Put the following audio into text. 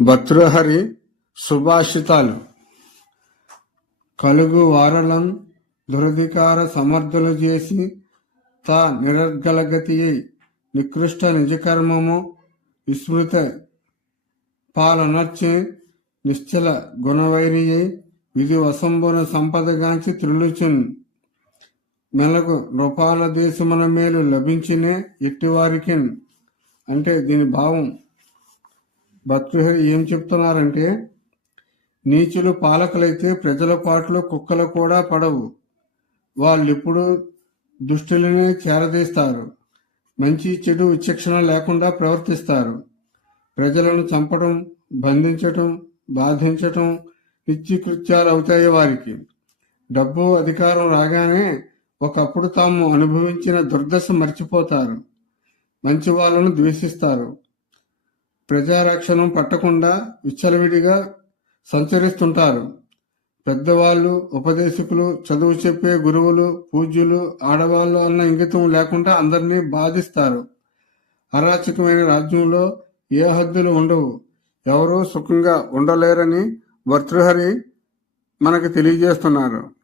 భర్తృహరి సుభాషితాలు. కలుగు వారలం దురధికార సమర్థులు చేసి తా నిరర్గలగతియై నికృష్ట నిజకర్మము విస్మృత పాలనర్చి నిశ్చల గుణవైరియై విధి వసంబున సంపదగాంచి త్రిలుచున్ మెలకు రూపాల దేశమున మేలు లభించినే ఎట్టివారికిన్. అంటే దీని భావం భర్తృహరి ఏం చెప్తున్నారంటే, నీచులు పాలకులైతే ప్రజల పాటలు కుక్కలు కూడా పడవు. వాళ్ళెప్పుడు దుష్టులనే చేరదీస్తారు. మంచి చెడు విచక్షణ లేకుండా ప్రవర్తిస్తారు. ప్రజలను చంపడం, బంధించటం, బాధించటం నిత్యకృత్యాలు అవుతాయి వారికి. డబ్బు అధికారం రాగానే ఒకప్పుడు తాము అనుభవించిన దుర్దశ మర్చిపోతారు. మంచి వాళ్ళను ద్వేషిస్తారు. ప్రజారక్షణం పట్టకుండా విచ్చలవిడిగా సంచరిస్తుంటారు. పెద్దవాళ్ళు, ఉపదేశకులు, చదువు చెప్పే గురువులు, పూజ్యులు, ఆడవాళ్ళు అన్న ఇంగితం లేకుండా అందరినీ బాధిస్తారు. అరాచకమైన రాజ్యంలో ఏ హద్దులు ఉండవు. ఎవరూ సుఖంగా ఉండలేరని భర్తృహరి మనకు తెలియజేస్తున్నారు.